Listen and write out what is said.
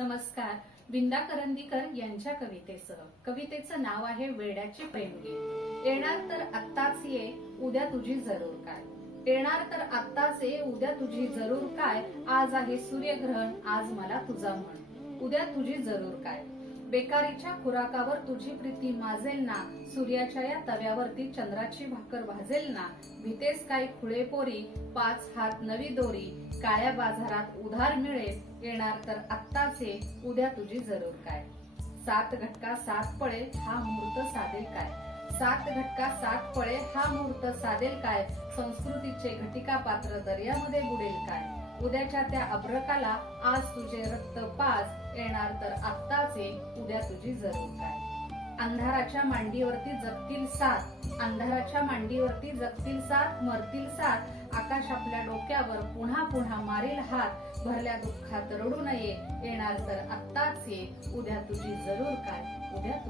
नमस्कार. विंदा करंदीकर यांच्या कवितेसह. कवितेचं नाव आहे वेड्याचे प्रेमगीत येणार तर आत्ताच ये उद्या तुझी जरूर काय. येणार तर आत्ताच ये उद्या तुझी जरूर काय. आज आहे सूर्यग्रहण आज मला तुझा म्हण. उद्या तुझी जरूर काय. बेकारीच्या खुराकावर तुझी प्रीती माजेल ना सूर्याच्या या तव्यावरती चंद्राची भाकर भाजेल ना भीतेस काय खुळे पोरी पाच हात नवी दोरी. काळ्या बाजारात उधार मिळेल येणार तर आत्ताच उद्या तुझी जरूर काय. सात घटका सात पळे हा मुहूर्त साधेल काय. सात घटका सात फळे हा मुहूर्त साधेल काय? संस्कृतीचे घटिका पात्र दर्यामध्ये बुडेल काय? उद्याच्या त्या अभ्रकाला आज तुझे रक्त पास येणार तर आत्ताच ये उद्या तुझी जरूर काय. अंधाराच्या मांडीवरती जगतील सात. अंधाराच्या मांडीवरती जगतील सात मरतील सात. आकाश आपल्या डोक्यावर पुन्हा पुन्हा मारील हात. भरल्या दुःखात रडू नये. येणार तर आत्ताच ये उद्या तुझी जरूर काय? उद्या तुझी जरूर काय